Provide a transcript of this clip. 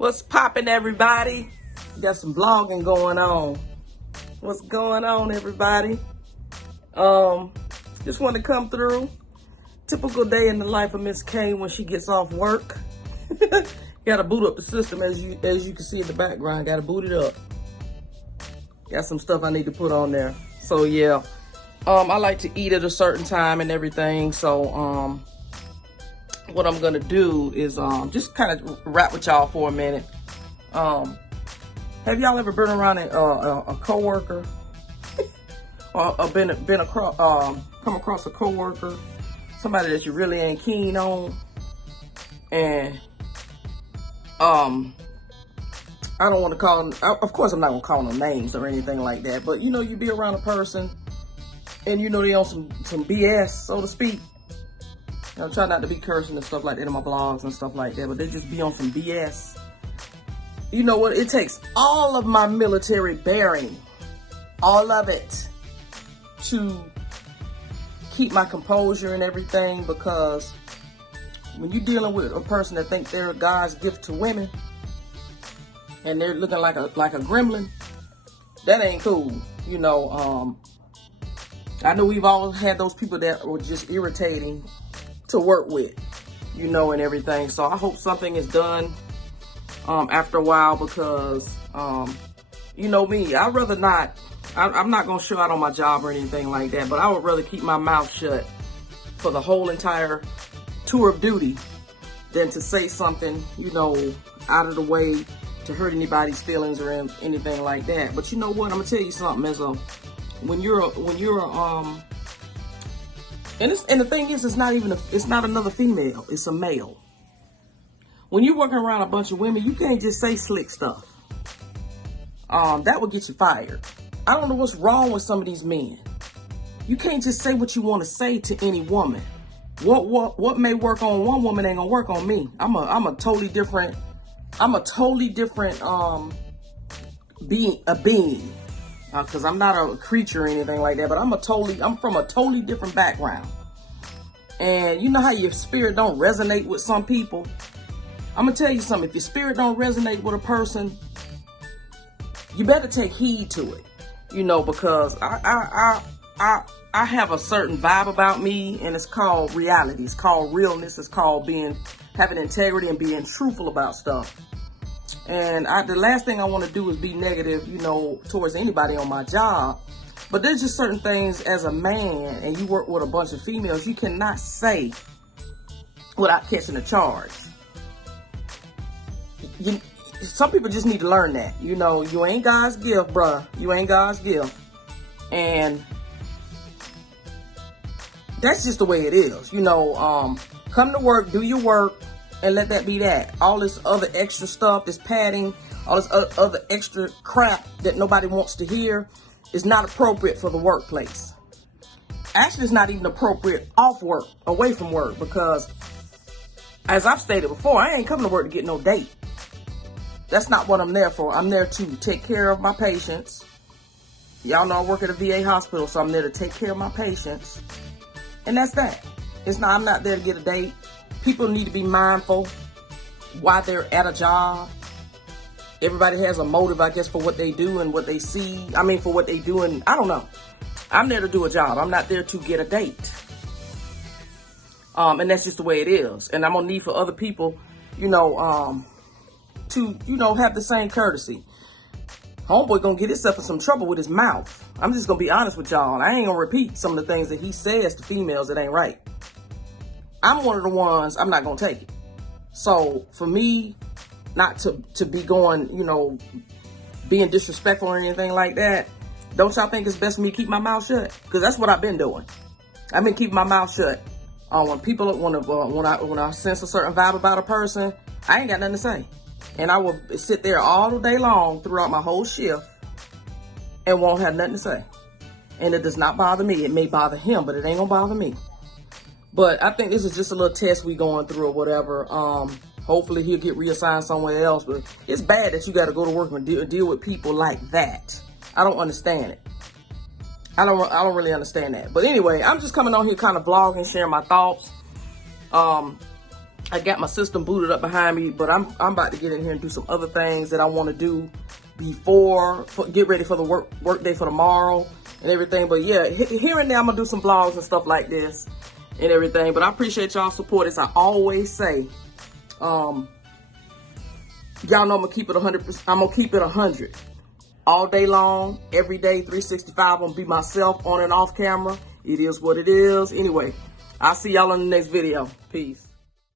What's poppin', everybody? Got some vlogging going on. What's going on, everybody? Just want to come through. Typical day in the life of Miss K when she gets off work. Gotta boot up the system, as you can see in the background. Gotta boot it up. Got some stuff I need to put on there. So yeah, I like to eat at a certain time and everything. So what I'm gonna do is just kind of rap with y'all for a minute. Have y'all ever been around a coworker or come across a coworker, somebody that you really ain't keen on, and I don't want to call them, of course I'm not gonna call them names or anything like that, but you know, you be around a person and you know they on some BS, so to speak. I try not to be cursing and stuff like that in my blogs and stuff like that, but they just be on some BS. You know what? It takes all of my military bearing, all of it, to keep my composure and everything, because when you're dealing with a person that thinks they're God's gift to women and they're looking like a gremlin, that ain't cool. You know, I know we've all had those people that were just irritating to work with, you know, and everything. So I hope something is done after a while, because you know me, I'd rather not, I'm not gonna show out on my job or anything like that, but I would rather keep my mouth shut for the whole entire tour of duty than to say something, you know, out of the way to hurt anybody's feelings or anything like that. But you know what, I'm gonna tell you something, as when you're and the thing is, it's not another female, it's a male. When you're working around a bunch of women, you can't just say slick stuff. That would get you fired. I don't know what's wrong with some of these men. You can't just say what you want to say to any woman. What may work on one woman ain't gonna work on me. I'm a totally different being, because I'm not a creature or anything like that, but I'm from a totally different background. And you know how your spirit don't resonate with some people? I'm gonna tell you something. If your spirit don't resonate with a person, you better take heed to it. You know, because I have a certain vibe about me, and it's called reality. It's called realness. It's called having integrity and being truthful about stuff. And the last thing I want to do is be negative, you know, towards anybody on my job. But there's just certain things as a man, and you work with a bunch of females, you cannot say without catching a charge. Some people just need to learn that. You know, you ain't God's gift, bruh. You ain't God's gift. And that's just the way it is. You know, come to work, do your work, and let that be that. All this other extra stuff, this padding, all this other extra crap that nobody wants to hear is not appropriate for the workplace. Actually, it's not even appropriate off work, away from work, because as I've stated before, I ain't coming to work to get no date. That's not what I'm there for. I'm there to take care of my patients. Y'all know I work at a VA hospital, so I'm there to take care of my patients. And that's that. I'm not there to get a date. People need to be mindful while they're at a job. Everybody has a motive, I guess, for what they do and what they see. I mean, for what they do, and I don't know. I'm there to do a job. I'm not there to get a date. And that's just the way it is. And I'm gonna need for other people, you know, to, you know, have the same courtesy. Homeboy gonna get himself in some trouble with his mouth. I'm just gonna be honest with y'all. And I ain't gonna repeat some of the things that he says to females that ain't right. I'm one of the ones, I'm not gonna take it. So for me not to be going, you know, being disrespectful or anything like that, don't y'all think it's best for me to keep my mouth shut? Because that's what I've been doing. I've been keeping my mouth shut. When I sense a certain vibe about a person, I ain't got nothing to say. And I will sit there all day long throughout my whole shift and won't have nothing to say. And it does not bother me. It may bother him, but it ain't gonna bother me. But I think this is just a little test we going through or whatever. Hopefully he'll get reassigned somewhere else. But it's bad that you got to go to work and deal with people like that. I don't understand it. I don't really understand that. But anyway, I'm just coming on here kind of vlogging, sharing my thoughts. I got my system booted up behind me, but I'm about to get in here and do some other things that I want to do before, get ready for the work day for tomorrow and everything. But yeah, here and there I'm gonna do some vlogs and stuff like this and everything. But I appreciate y'all support. As I always say, y'all know I'm gonna keep it 100%. I'm gonna keep it 100 all day long, every day, 365. I'm gonna be myself on and off camera. It is what it is. Anyway, I'll see y'all in the next video. Peace.